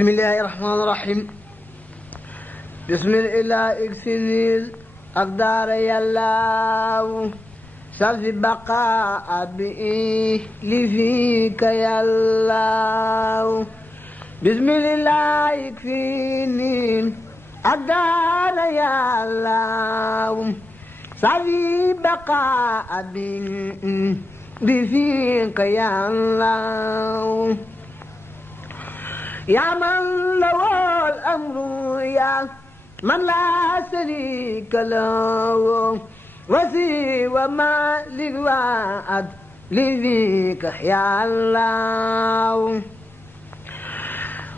bismillahi rahmaani rahim bismillah iksinil aqdaara yàllaaw safi baqa abi li fika yàllaaw bismillah iksinil aqdaara yàllaaw safi baqa abi li fika yàllaaw يا من له الأمر يا من لا شريك له وسوى ما للوعد لذيك يا الله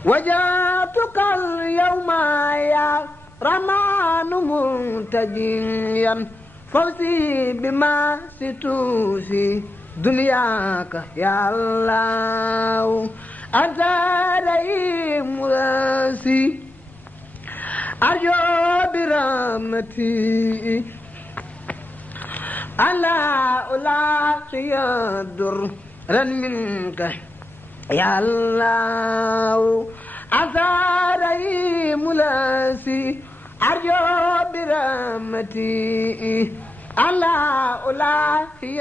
وجاتك اليوم يا رمان منتجيا فوزي بما ستوسي دنياك يا الله أنت رئيم راسي أرجو برحمتي ألا ألاقي درا منك يا الله أنت رئيم راسي أرجو برحمتي ألا ألاقي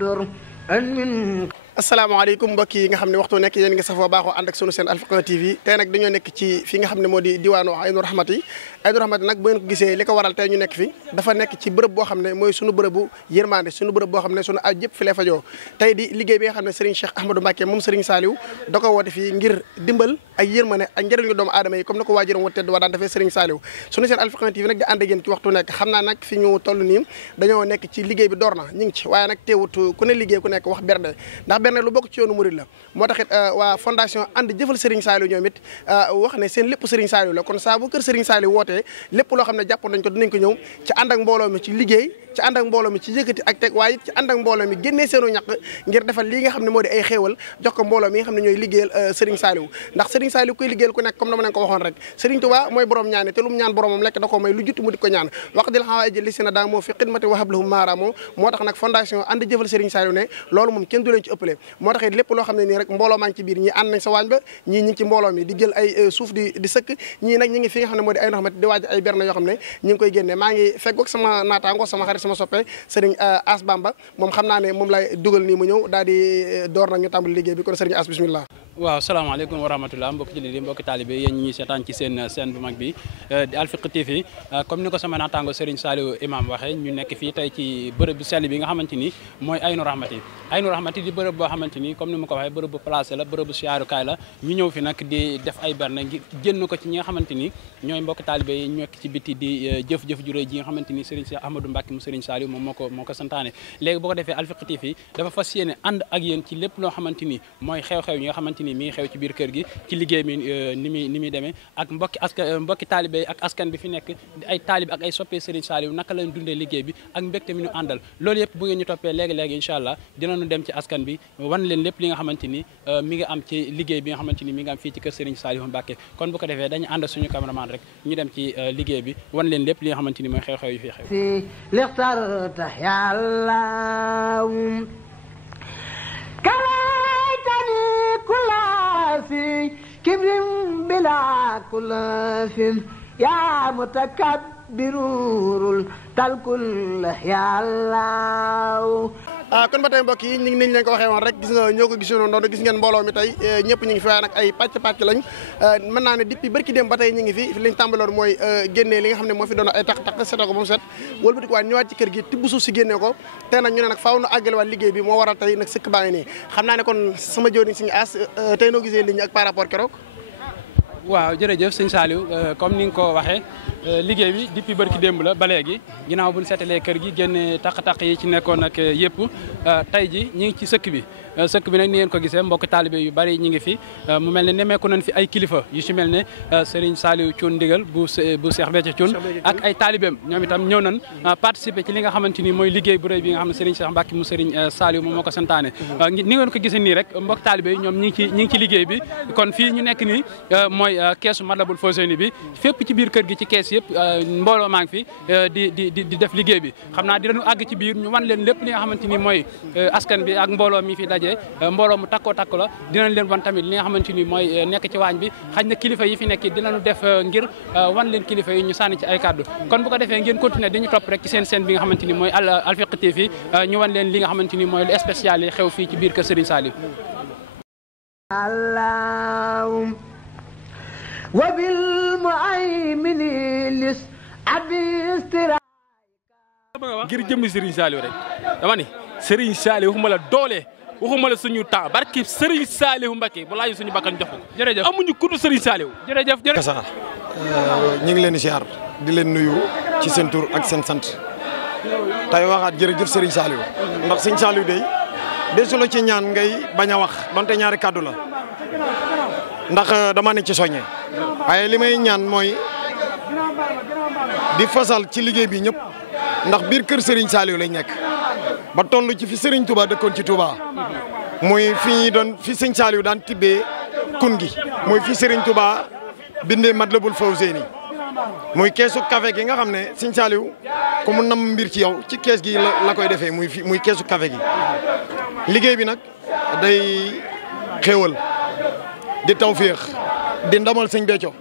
درا منك asalaamaaleykum mbokk yi nga xam ne waxtu nekk yéen nga safoo baaxoo ànd ak sunu seen Alfayda TV tey nag dañoo nekk ci fi nga xam ne moo di diwaanu Aynu Rahmati nag bu ngeen ko gisee li ko waral tey ñu nekk fi dafa nekk ci bërëb boo xam ne mooy sunu bërëbu yërmande sunu bërëb boo xam ne sunu aj yëpp fi lay fajoo tey di liggéey bi nga xam ne Serigne Cheikh Ahmadou Mbacké moom Serigne Saliou da ko woote fii ngir dimbal ak yërmande ak njëriñu doomu aadama yi comme na ko waajuram wa tedd waa daan defee Serigne Saliou sunu seen Alfayda TV nag di ànd ak yéen ci waxtu nekk xam naa nag fi ñu toll nii dañoo nekk ci liggéey bi door na ñu ngi ci waaye nag teewut ku ne liggéey ku nekk wax bernde ndax bernde lu bokk ci yoonu murid la moo taxit waa fondation ànd jëfal Serigne Saliou ñoom it wax ne seen lépp Serigne Saliou la kon saa bu kër Serigne Saliou wootee lépp loo xam ne jàppoon nañ ko dinañ ko ñëw ci ànd ak mbooloo mi ci liggéey ci ànd ak mbooloo mi ci yëkkati ak teg waaye ci ànd ak mbooloo mi génnee seenu ñaq ngir defal lii nga xam ne moo di ay xéewal jox ko mbooloo mi nga xam ne ñooy liggéeyal Serigne Saliou ndax Serigne Saliou koy liggéeyal ku nekk comme dama leen ko waxoon rek Serigne Touba mooy borom ñaani te lu mu ñaan boromam lekk da ko may lu jutti mu di ko ñaan wax dil xawaa ji li si na daa moo fi xidmati wahab lahum maaramo moo tax nag fondation ànd jëfal Serigne Saliou ne loolu moom kenn du leen ci ëppale moo tax lépp loo xam ne nii rek mbooloo maa ngi ci biir ñii ànd nañ sa waañ ba ñii ñi ngi ci mbooloo mi di jël ay suuf di sëkk ñii nag ñi ngi fi nga xam ne moo di Aynu Rahmati di waaj ay berne yoo xam ne ñi ngi koy génne maa ngi feggoog sama naataango sama xarit sama soppe Serigne As Bamba moom xam naa ne moom lay dugal nii mu ñëw daal di door nag ñu tàmbali liggéey bi kon Serigne As bismillah waaw salaamaaleykum wa rahmatullah mbokki jullit yi mbokki taalibe yéen ñi seetaan ci seen chaîne bu mag bi di Alfayda TV comme ni ko sama naataango Serigne Saliou imam waxee ñu nekk fii tey ci bërëb bu sell bi nga xamante ni mooy Aynu Rahmati di bërëb boo xamante ni comme ni ma ko waxee bërëb bu placé la bërëb bu siyaarukaay la ñu ñëw fi nag di def ay berne ngir génn ko ci ñi nga xamante ni ñooy mbokki taalibe yi ñu nekk ci biti di jëf-jëf ju rëy ji nga xamante ni Serigne Cheikh Ahmadou Mbacké mu Serigne Saliou moom moo ko santaane léegi boo ko defee Alfayda TV dafa fas yéene ànd ak yéen ci lépp loo xamante ni mooy xew-xew yi nga xamante ni mi ngi xew ci biir kër gi ci liggéey mi ni muy demee ak mbokki taalibe yi ak askan bi fi nekk di ay taalibe ak ay soppee Serigne Saliou naka lañ dundee liggéey bi ak mbégte mi ñu àndal loolu yëpp bu ngeen ñu toppee léegi-léegi incha allah dinañu dem ci askan bi wan leen lépp li nga xamante ni mi ngi am ci liggéey bi nga xamante ni mi ngi am fii ci kër Serigne Saliou Mbacké kon bu ko defee dañu ànd suñu cameraman rek ñu dem ci liggéey bi wan leen lépp li nga xamante ni mooy xew-xew yu fi xew لخترت يا الله كليتني كل في كبر بلا كل في يا متكبر الكل يا الله kon ba tey mbokk yi ñu ngi niñ leen ko waxee woon rek gis nga ñoo ko gisoon noonu gis ngeen mbooloo mi tey ñëpp ñu ngi fi waaye nag ay pàcc lañ mën naa ne depuis barki dem ba tey ñu ngi fi liñ tàmbaloon mooy génnee li nga xam ne moo fi doon ay taq seto ko ba mu set wëlbati ko waat ñëwaat ci kër gi tibb suuf si génnee ko tey nag ñu ne nag faaw nu àggale waat liggéey bi moo waral tey nag sëkk baa ngi nii xam naa ne kon sama jëwriñ Serigne As tey noo gisee li ñu ak par rapport keroog waaw jërëjëf sëñ Saliou comme ni nga ko waxee liggéey bi depuis barki démb la ba léegi ginnaaw bu ñu seetalee kër gi génne taq-taq yi ci nekkoon ak yëpp tey ji ñi ngi ci sëkk bi nag ni ngeen ko gisee mbokk taalibe yu bari ñi ngi fi mu mel ne nemmeeku nañ fi ay kilifa yu ci mel ne Serigne Saliou Thioune Ndigal bu Cheikh Béthio Thioune ak ay taalibeem ñoom itam ñëw nañ participer ci li nga xamante ni mooy liggéey bu rëy bi nga xam ne Serigne Cheikh Mbacké mu Serigne Saliou moom moo ko santaane ni ngeen ko gisee nii rek mbokk taalibe yi ñoom ñi ngi ci liggéey bi kon fii ñu nekk nii mooy keesu Matlaboul Fawzeyni bi fépp ci biir kër gi ci kees presse yëpp mbooloo maa ngi fi di def liggéey bi xam naa dinañu àgg ci biir ñu wan leen lépp li nga xamante ni mooy askan bi ak mbooloo mi fi daje mbooloo mu takkoo takku la dinañ leen wan tamit li nga xamante ni mooy nekk ci waañ bi xañ na kilifa yi fi nekk dinañu def ngir wan leen kilifa yi ñu sànni ci ay kàddu kon bu ko defee ngeen continuer dañu topp rek ci seen scène bi nga xamante ni mooy Alfiqh TV ñu wan leen li nga xamante ni mooy lu spécial yi xew fii ci biir kër Serigne Saliou اللهم وبالمؤمن لس أبي ngir jëmmi Serigne Saliou rek dama ni Serigne Saliou waxuma la doole waxuma la suñu temps barki Serigne Saliou Mbacké bu laaju suñu bakkan jox ko jërëjëf amuñu kudu Serigne Saliou jërëjëf Kasa ñu ngi leen di ziar di leen nuyu ci seen tur ak seen sant tey waxaat jërëjëf Serigne Saliou ndax Serigne Saliou day desu la ci ñaan ngay bañ a wax donte ñaari kàddu la ndax dama ne ci soññe waaye li may ñaan mooy di fasal ci liggéey bi ñëpp ndax biir kër Serigne Saliou lañ nekk ba toll ci fi Serigne Touba dëkkoon ci Touba muy fi Serigne Saliou daan tibbee kun gi muy fi Serigne Touba bindee Matlabul Fawzeyni muy keesu café gi nga xam ne Serigne Saliou ku mu nam mbir ci yow ci kees gi la koy defee muy keesu café gi liggéey bi nag day xéewal di tawféex di ndamal sëñ Béthio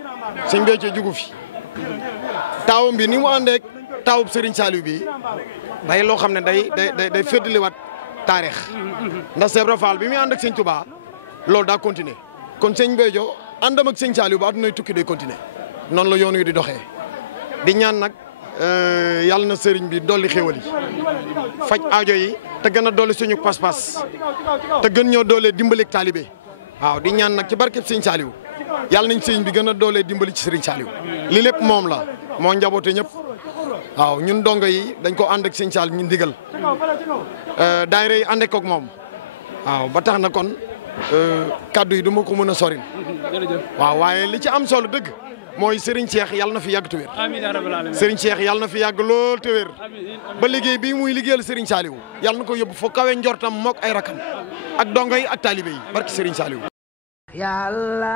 jugu fi taawam bi ni mu àndeek taawub Serigne Saliou bi day loo xam ne day féddaliwaat taarix ndax Cheikh Ibra Fall bi muy ànd ak sëñ Touba loolu daa continuer kon sëñ Béthio àndam ak sëñ Saliou ba addunay tukki day continuer noonu la yoon wi di doxee di ñaan nag yàlla na sëriñ bi dolli xéwal yi faj aajo yi te gën a dolli suñu pas-pas te gën ñoo doolee dimbali ak taalibe waaw di ñaan nag ci barkeb sëñ Saliou yàlla nañ sëriñ bi gën a doolee dimbali ci sëriñ Saliou li lépp moom la moo njaboote ñëpp waaw ñun dongo yi dañ ko ànd ak sëñ Saliou ñu ndigal daayira yi ànd ak moom waaw ba tax na kon kaddu yi du ma ko mën a soril waaw waaye li ci am solo dëgg mooy Serigne Cheikh yàlla na fi yàgg te wér. amiin yaa rabbal aalamiin. Serigne Cheikh yàlla na fi yàgg lool te wér. ba liggéey bii muy liggéeyal Serigne Saliou yàlla na ko yóbbu foo kawe njortam mook ay rakam ak dongo yi ak taalibe yi barki Serigne Saliou. yàlla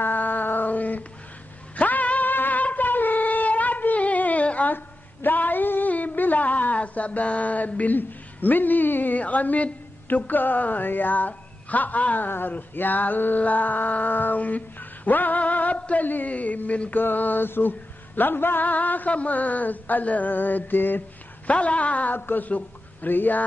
xaatali rabi daay bila sababin mini amittuka ya xaar yàlla وابتلي منك سهلا فاخ مسألتي فلا كسكريا